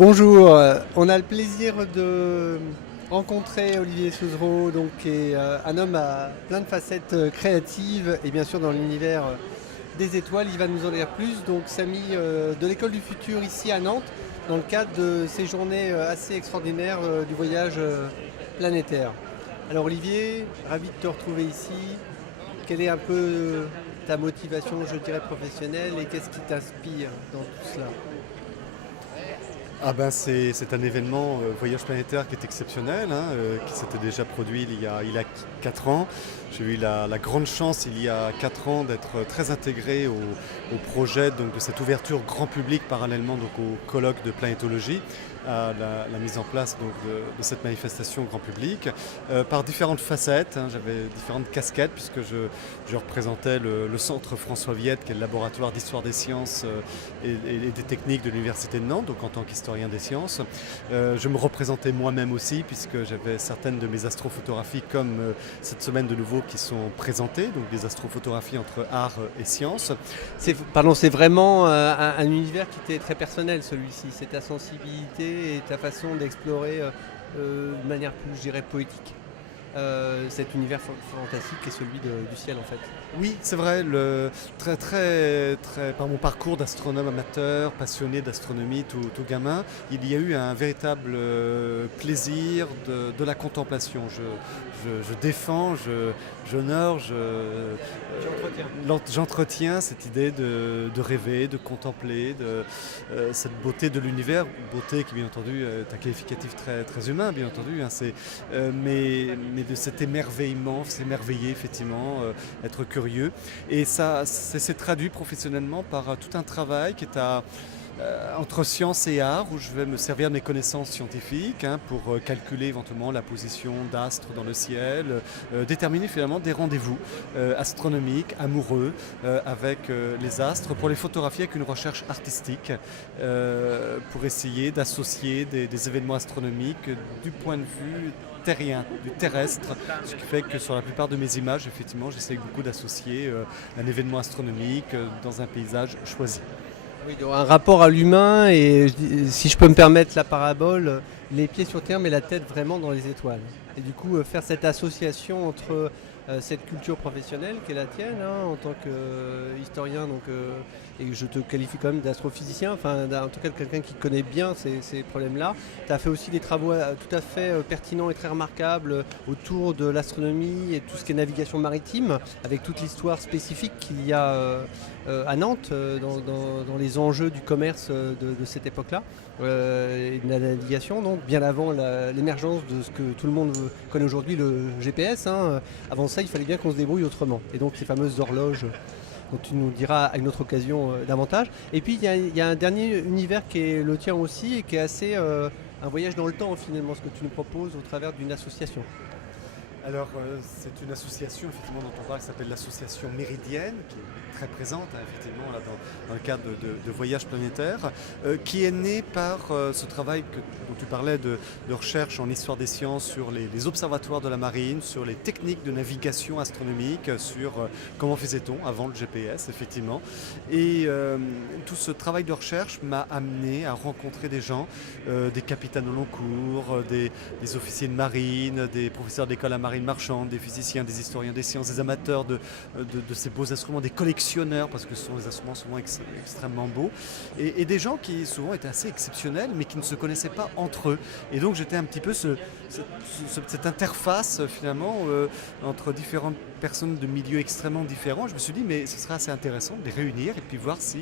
Bonjour, on a le plaisir de rencontrer Olivier Souzereau, donc, qui est un homme à plein de facettes créatives et bien sûr dans l'univers des étoiles. Il va nous en dire plus. Donc Samy de l'École du Futur ici à Nantes, dans le cadre de ces journées assez extraordinaires du voyage planétaire. Alors Olivier, ravi de te retrouver ici. Quelle est un peu ta motivation, je dirais, professionnelle et qu'est-ce qui t'inspire dans tout cela? C'est un événement voyage planétaire qui est exceptionnel, qui s'était déjà produit il y a 4 ans. J'ai eu la grande chance il y a 4 ans d'être très intégré au projet donc, de cette ouverture grand public parallèlement donc, au colloque de planétologie, à la mise en place donc, de cette manifestation grand public par différentes facettes. J'avais différentes casquettes puisque je représentais le centre François Viette, qui est le laboratoire d'histoire des sciences et des techniques de l'Université de Nantes, donc en tant qu'historien des sciences. Je me représentais moi-même aussi puisque j'avais certaines de mes astrophotographies comme cette semaine de nouveau qui sont présentées, donc des astrophotographies entre art et science. C'est vraiment un univers qui t'est très personnel, celui-ci. C'est ta sensibilité et ta façon d'explorer de manière plus, je dirais, poétique. Cet univers fantastique qui est celui du ciel en fait. Oui, c'est vrai, par mon parcours d'astronome amateur, passionné d'astronomie tout gamin, il y a eu un véritable plaisir de la contemplation. Je défends, j'honore, j'entretiens cette idée de rêver, de contempler, cette beauté de l'univers, beauté qui bien entendu est un qualificatif très humain, bien entendu, mais de cet émerveillement, s'émerveiller effectivement, être curieux. Et ça s'est traduit professionnellement par tout un travail qui est entre science et art, où je vais me servir de mes connaissances scientifiques pour calculer éventuellement la position d'astres dans le ciel, déterminer finalement des rendez-vous astronomiques, amoureux avec les astres, pour les photographier avec une recherche artistique, pour essayer d'associer des événements astronomiques du point de vue terrien, du terrestre, ce qui fait que sur la plupart de mes images, effectivement, j'essaie beaucoup d'associer un événement astronomique dans un paysage choisi. Oui, donc un rapport à l'humain et si je peux me permettre la parabole, les pieds sur terre mais la tête vraiment dans les étoiles. Et du coup faire cette association entre cette culture professionnelle qui est la tienne en tant qu'historien et je te qualifie quand même d'astrophysicien, enfin en tout cas quelqu'un qui connaît bien ces problèmes-là. Tu as fait aussi des travaux tout à fait pertinents et très remarquables autour de l'astronomie et tout ce qui est navigation maritime, avec toute l'histoire spécifique qu'il y a à Nantes dans les enjeux du commerce de cette époque-là, et de la navigation, donc bien avant l'émergence de ce que tout le monde connaît aujourd'hui, le GPS. Avant ça, il fallait bien qu'on se débrouille autrement. Et donc ces fameuses horloges dont tu nous diras à une autre occasion davantage. Et puis il y a un dernier univers qui est le tien aussi et qui est assez un voyage dans le temps finalement, ce que tu nous proposes au travers d'une association. Alors, c'est une association effectivement dont on parle qui s'appelle l'association Méridienne, qui est très présente effectivement là, dans le cadre de voyages planétaires, qui est née par ce travail dont tu parlais de recherche en histoire des sciences sur les observatoires de la marine, sur les techniques de navigation astronomique, sur comment faisait-on avant le GPS effectivement. Et tout ce travail de recherche m'a amené à rencontrer des gens, des capitaines au long cours, des officiers de marine, des professeurs d'école à marine marchande, des physiciens, des historiens des sciences, des amateurs de ces beaux instruments, des collectionneurs, parce que ce sont des instruments souvent extrêmement beaux, et des gens qui souvent étaient assez exceptionnels, mais qui ne se connaissaient pas entre eux. Et donc j'étais un petit peu cette interface finalement entre différentes personnes de milieux extrêmement différents. Je me suis dit, mais ce serait assez intéressant de les réunir et puis voir si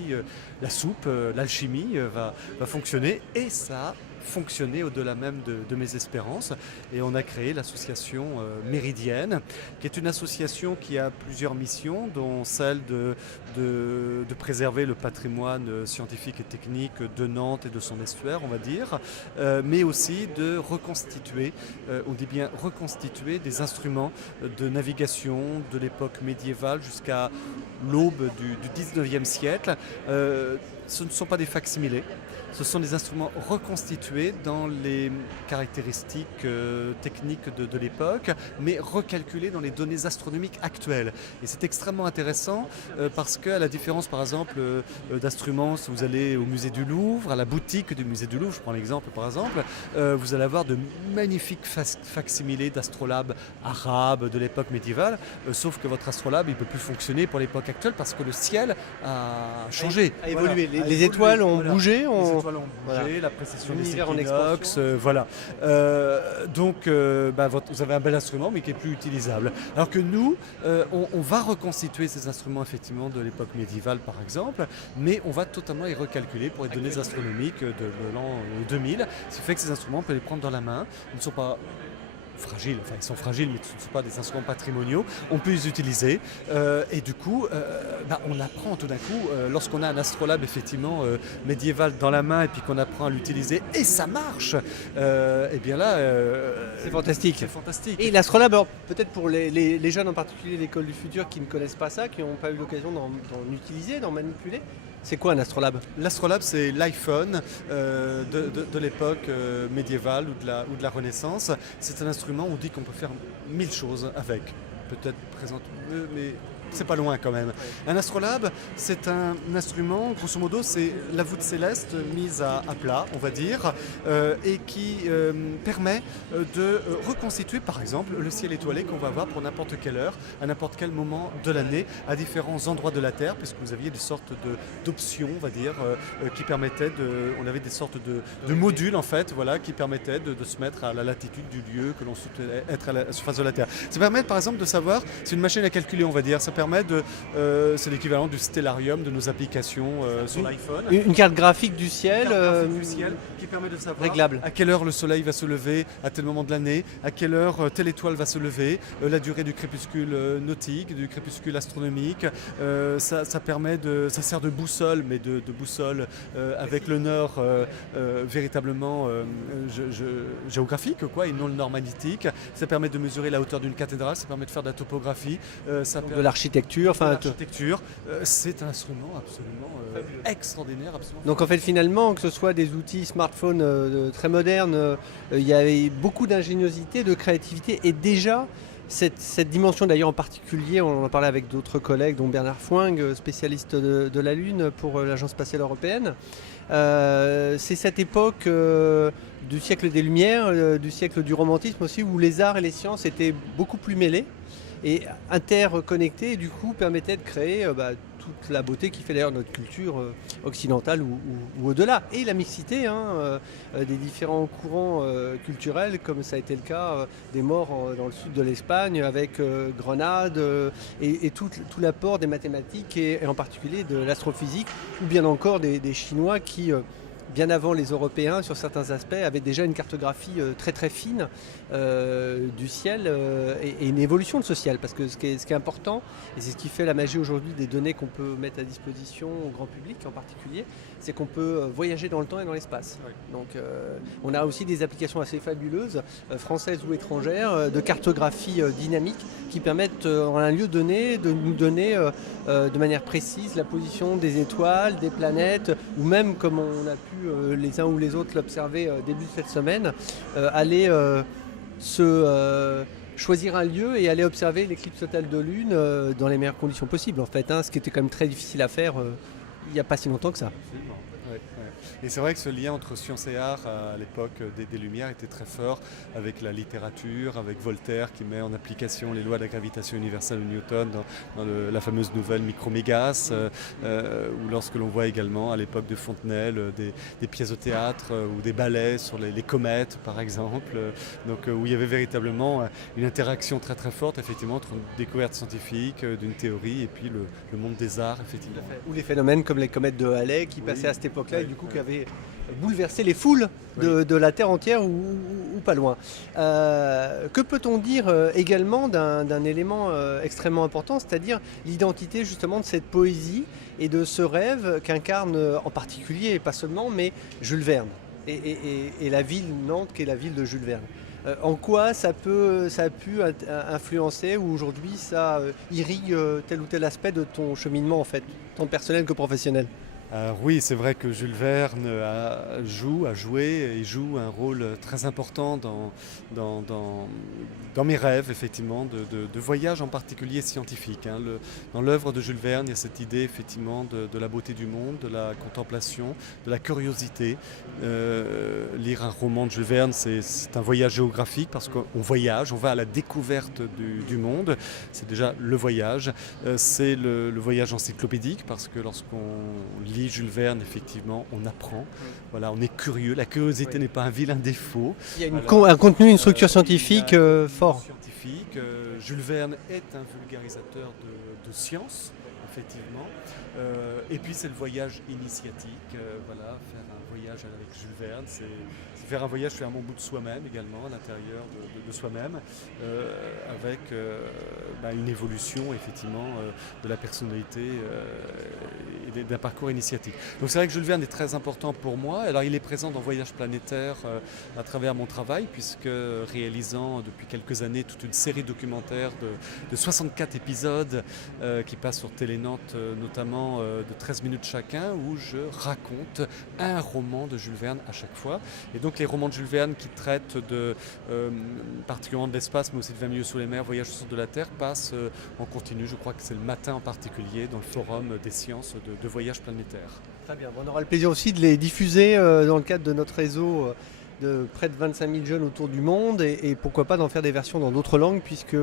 la soupe, l'alchimie va fonctionner. Et ça fonctionner au-delà même de mes espérances, et on a créé l'association Méridienne, qui est une association qui a plusieurs missions, dont celle de préserver le patrimoine scientifique et technique de Nantes et de son estuaire, on va dire, mais aussi de reconstituer, on dit bien reconstituer, des instruments de navigation de l'époque médiévale jusqu'à l'aube du 19e siècle, ce ne sont pas des facsimilés, ce sont des instruments reconstitués dans les caractéristiques techniques de l'époque, mais recalculés dans les données astronomiques actuelles. Et c'est extrêmement intéressant parce qu'à la différence par exemple d'instruments, si vous allez au musée du Louvre, à la boutique du musée du Louvre, je prends l'exemple par exemple, vous allez avoir de magnifiques facsimilés d'astrolabes arabes de l'époque médiévale, sauf que votre astrolabe il ne peut plus fonctionner pour l'époque actuelle parce que le ciel a changé. A évolué. Les étoiles ont bougé. Les étoiles ont bougé, la précession des L'univers en équinoxes, expansion. voilà. Donc vous avez un bel instrument mais qui est plus utilisable. Alors que nous, on va reconstituer ces instruments effectivement de l'époque médiévale par exemple, mais on va totalement les recalculer pour les données astronomiques de l'an 2000, ce qui fait que ces instruments on peut les prendre dans la main, ils ne sont pas fragiles, enfin ils sont fragiles mais ce ne sont pas des instruments patrimoniaux, on peut les utiliser et du coup on apprend tout d'un coup, lorsqu'on a un astrolabe effectivement médiéval dans la main et puis qu'on apprend à l'utiliser et ça marche, et bien là C'est fantastique. c'est fantastique. Et l'astrolabe, alors peut-être pour les jeunes en particulier de l'école du futur qui ne connaissent pas ça, qui n'ont pas eu l'occasion d'en utiliser, d'en manipuler, c'est quoi un astrolabe? L'astrolabe, c'est l'iPhone de l'époque médiévale ou de la Renaissance. C'est un instrument où on dit qu'on peut faire 1000 choses avec. Peut-être présente mieux, mais c'est pas loin quand même. Un astrolabe, c'est un instrument, grosso modo, c'est la voûte céleste mise à plat, on va dire, et qui permet de reconstituer, par exemple, le ciel étoilé qu'on va voir pour n'importe quelle heure, à n'importe quel moment de l'année, à différents endroits de la Terre, puisque vous aviez des sortes d'options, on va dire, qui permettaient on avait des sortes de modules, en fait, voilà, qui permettaient de se mettre à la latitude du lieu que l'on souhaitait être à la surface de la Terre. Ça permet, par exemple, de savoir, c'est une machine à calculer, on va dire, ça permet c'est l'équivalent du stellarium de nos applications sur l'iPhone. Une carte graphique du ciel, Qui permet de savoir réglable. à quelle heure le soleil va se lever à tel moment de l'année, à quelle heure telle étoile va se lever, la durée du crépuscule nautique, du crépuscule astronomique. Ça sert de boussole, mais de boussole avec le nord véritablement géographique, quoi, et non le nord magnétique. Ça permet de mesurer la hauteur d'une cathédrale, ça permet de faire de la topographie, De l'architecture. C'est un instrument absolument extraordinaire. Absolument. Donc en fait finalement, que ce soit des outils smartphones très modernes, il y avait beaucoup d'ingéniosité, de créativité et déjà cette dimension d'ailleurs en particulier, on en parlait avec d'autres collègues dont Bernard Fouing, spécialiste de la Lune pour l'Agence spatiale européenne, c'est cette époque du siècle des Lumières, du siècle du romantisme aussi où les arts et les sciences étaient beaucoup plus mêlés et interconnectés et du coup permettaient de créer toute la beauté qui fait d'ailleurs notre culture occidentale ou au-delà. Et la mixité des différents courants culturels, comme ça a été le cas des Maures dans le sud de l'Espagne, avec Grenade, et tout l'apport des mathématiques et en particulier de l'astrophysique, ou bien encore des Chinois qui bien avant les Européens, sur certains aspects, avaient déjà une cartographie très très fine du ciel et une évolution de ce ciel. Parce que ce qui est important, et c'est ce qui fait la magie aujourd'hui des données qu'on peut mettre à disposition au grand public en particulier, c'est qu'on peut voyager dans le temps et dans l'espace. Oui. Donc on a aussi des applications assez fabuleuses, françaises ou étrangères, de cartographie dynamique qui permettent en un lieu donné de nous donner de manière précise la position des étoiles, des planètes, ou même comme on a pu les uns ou les autres l'observer début de cette semaine, aller choisir un lieu et aller observer l'éclipse totale de lune dans les meilleures conditions possibles en fait, ce qui était quand même très difficile à faire il n'y a pas si longtemps que ça. Absolument. Ouais, ouais. Et c'est vrai que ce lien entre science et art à l'époque des Lumières était très fort avec la littérature, avec Voltaire qui met en application les lois de la gravitation universelle de Newton dans la fameuse nouvelle Micromégas, ou lorsque l'on voit également à l'époque de Fontenelle des pièces de théâtre ou des ballets sur les comètes par exemple, donc, où il y avait véritablement une interaction très très forte effectivement entre une découverte scientifique, d'une théorie et puis le monde des arts effectivement. Ou les phénomènes comme les comètes de Halley qui passaient à cette époque-là et du coup qui avaient bouleversé les foules de la Terre entière ou pas loin. Que peut-on dire également d'un élément extrêmement important, c'est-à-dire l'identité justement de cette poésie et de ce rêve qu'incarne en particulier, et pas seulement, mais Jules Verne et la ville Nantes qui est la ville de Jules Verne. En quoi ça a pu influencer ou aujourd'hui ça irrigue tel ou tel aspect de ton cheminement en fait, tant personnel que professionnel? Oui, c'est vrai que Jules Verne a joué et joue un rôle très important dans, dans- dans mes rêves, effectivement, de voyage en particulier scientifique. Hein. Dans l'œuvre de Jules Verne, il y a cette idée, effectivement, de la beauté du monde, de la contemplation, de la curiosité. Lire un roman de Jules Verne, c'est un voyage géographique parce qu'on voyage, on va à la découverte du monde. C'est déjà le voyage. C'est le voyage encyclopédique parce que lorsqu'on lit Jules Verne, effectivement, on apprend. Voilà, on est curieux. La curiosité Oui. n'est pas un vilain défaut. Il y a Voilà. un contenu, une structure Il y a scientifique un contenu fort. scientifique. Jules Verne est un vulgarisateur de science, effectivement. Et puis c'est le voyage initiatique. Voilà, faire un voyage avec Jules Verne, c'est faire un voyage vers un bout de soi-même également, à l'intérieur de soi-même, avec une évolution effectivement de la personnalité et d'un parcours initiatique. Donc c'est vrai que Jules Verne est très important pour moi. Alors il est présent dans Voyage planétaire à travers mon travail, puisque réalisant depuis quelques années toute une série documentaire de 64 épisodes qui passent sur Télénantes, notamment de 13 minutes chacun, où je raconte un roman de Jules Verne à chaque fois. Et donc les romans de Jules Verne qui traitent particulièrement de l'espace, mais aussi de 20 milieux sous les mers, Voyage autour de la Terre, passent en continu. Je crois que c'est le matin en particulier, dans le forum des sciences de Voyage planétaire. Très bien. Bon, on aura le plaisir aussi de les diffuser dans le cadre de notre réseau de près de 25 000 jeunes autour du monde et pourquoi pas d'en faire des versions dans d'autres langues puisque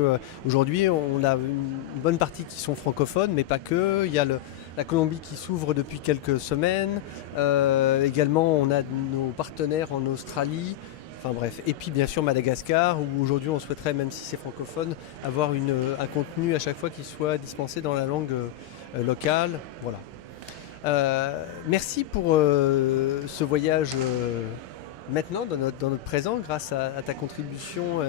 aujourd'hui on a une bonne partie qui sont francophones mais pas que. Il y a la Colombie qui s'ouvre depuis quelques semaines. Également on a nos partenaires en Australie. Enfin bref. Et puis bien sûr Madagascar où aujourd'hui on souhaiterait, même si c'est francophone, avoir un contenu à chaque fois qui soit dispensé dans la langue locale. Voilà. Merci pour ce voyage maintenant dans notre présent grâce à ta contribution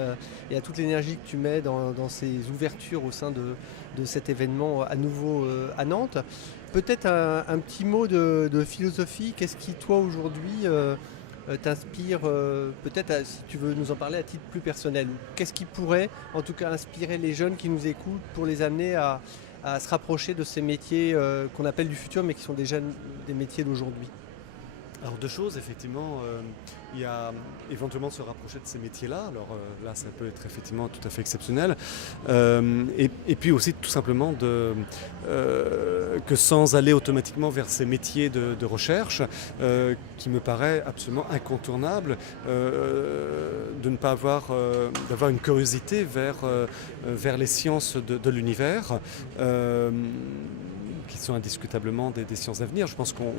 et à toute l'énergie que tu mets dans ces ouvertures au sein de cet événement à nouveau à Nantes. Peut-être un petit mot de philosophie. Qu'est-ce qui toi aujourd'hui t'inspire peut-être si tu veux nous en parler à titre plus personnel. Qu'est-ce qui pourrait en tout cas inspirer les jeunes qui nous écoutent pour les amener à se rapprocher de ces métiers qu'on appelle du futur mais qui sont déjà des métiers d'aujourd'hui? Alors deux choses, effectivement, il y a éventuellement se rapprocher de ces métiers-là, alors là ça peut être effectivement tout à fait exceptionnel, et puis aussi tout simplement que sans aller automatiquement vers ces métiers de recherche, qui me paraît absolument incontournable, de ne pas d'avoir une curiosité vers les sciences de l'univers, qui sont indiscutablement des sciences d'avenir. Je pense qu'on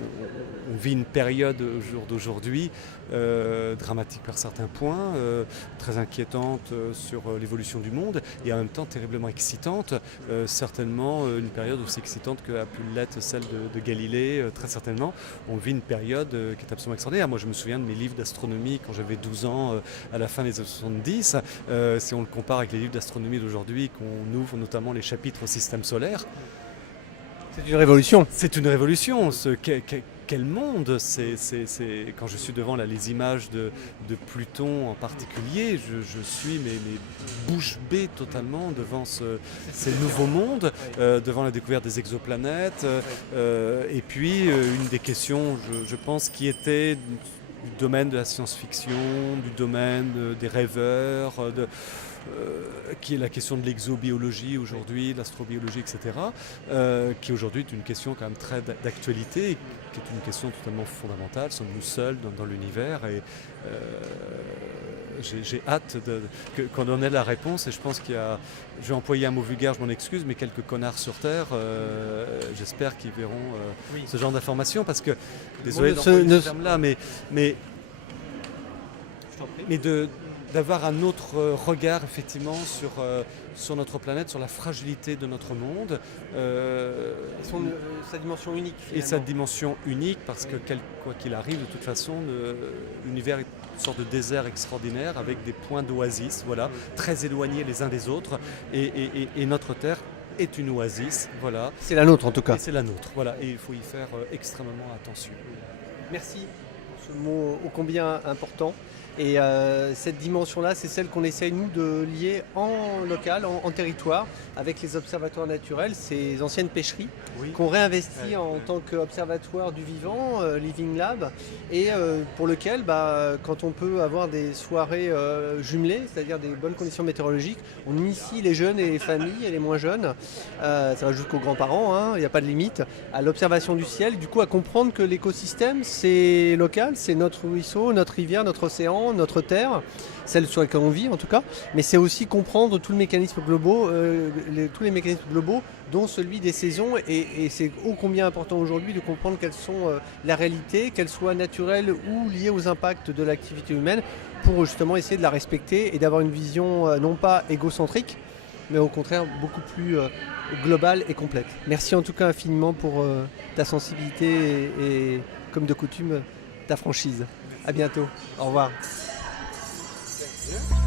vit une période au jour d'aujourd'hui dramatique par certains points, très inquiétante sur l'évolution du monde et en même temps terriblement excitante, certainement une période aussi excitante qu'a pu l'être celle de Galilée, très certainement. On vit une période qui est absolument extraordinaire. Moi je me souviens de mes livres d'astronomie quand j'avais 12 ans à la fin des années 70. Si on le compare avec les livres d'astronomie d'aujourd'hui, qu'on ouvre notamment les chapitres au système solaire, c'est une révolution. C'est une révolution. Quel monde quand je suis devant les images de Pluton en particulier, je suis mais bouche bée totalement devant ces nouveaux mondes, devant la découverte des exoplanètes. Et puis une des questions, je pense, qui était du domaine de la science-fiction, du domaine des rêveurs, qui est la question de l'exobiologie aujourd'hui, de l'astrobiologie, etc., qui aujourd'hui est une question quand même très d'actualité, qui est une question totalement fondamentale. Sommes-nous seuls dans l'univers? Et j'ai hâte qu'on en ait la réponse, et je pense je vais employer un mot vulgaire, je m'en excuse, mais quelques connards sur Terre, j'espère qu'ils verront ce genre d'informations, parce que, désolé d'employer ce terme-là, mais d'avoir un autre regard effectivement sur notre planète, sur la fragilité de notre monde. Sa dimension unique. Et sa dimension unique, parce que quoi qu'il arrive, de toute façon, l'univers est une sorte de désert extraordinaire avec des points d'oasis, voilà, très éloignés les uns des autres. Et notre Terre est une oasis, voilà. C'est la nôtre en tout cas. Et c'est la nôtre, voilà. Et il faut y faire extrêmement attention. Merci pour ce mot ô combien important. Et cette dimension-là, c'est celle qu'on essaye, nous, de lier en local, en territoire, avec les observatoires naturels, ces anciennes pêcheries qu'on réinvestit en tant qu'observatoire du vivant, Living Lab, et pour lequel, quand on peut avoir des soirées jumelées, c'est-à-dire des bonnes conditions météorologiques, on initie les jeunes et les familles et les moins jeunes, ça va jusqu'aux grands-parents, il n'y a pas de limite, à l'observation du ciel, du coup à comprendre que l'écosystème, c'est local, c'est notre ruisseau, notre rivière, notre océan, notre terre, celle sur laquelle on vit en tout cas, mais c'est aussi comprendre tous les mécanismes globaux, dont celui des saisons, et c'est ô combien important aujourd'hui de comprendre quelles sont la réalité, qu'elles soient naturelles ou liées aux impacts de l'activité humaine, pour justement essayer de la respecter et d'avoir une vision non pas égocentrique, mais au contraire beaucoup plus globale et complète. Merci en tout cas infiniment pour ta sensibilité et comme de coutume, ta franchise. À bientôt. Au revoir. Yeah.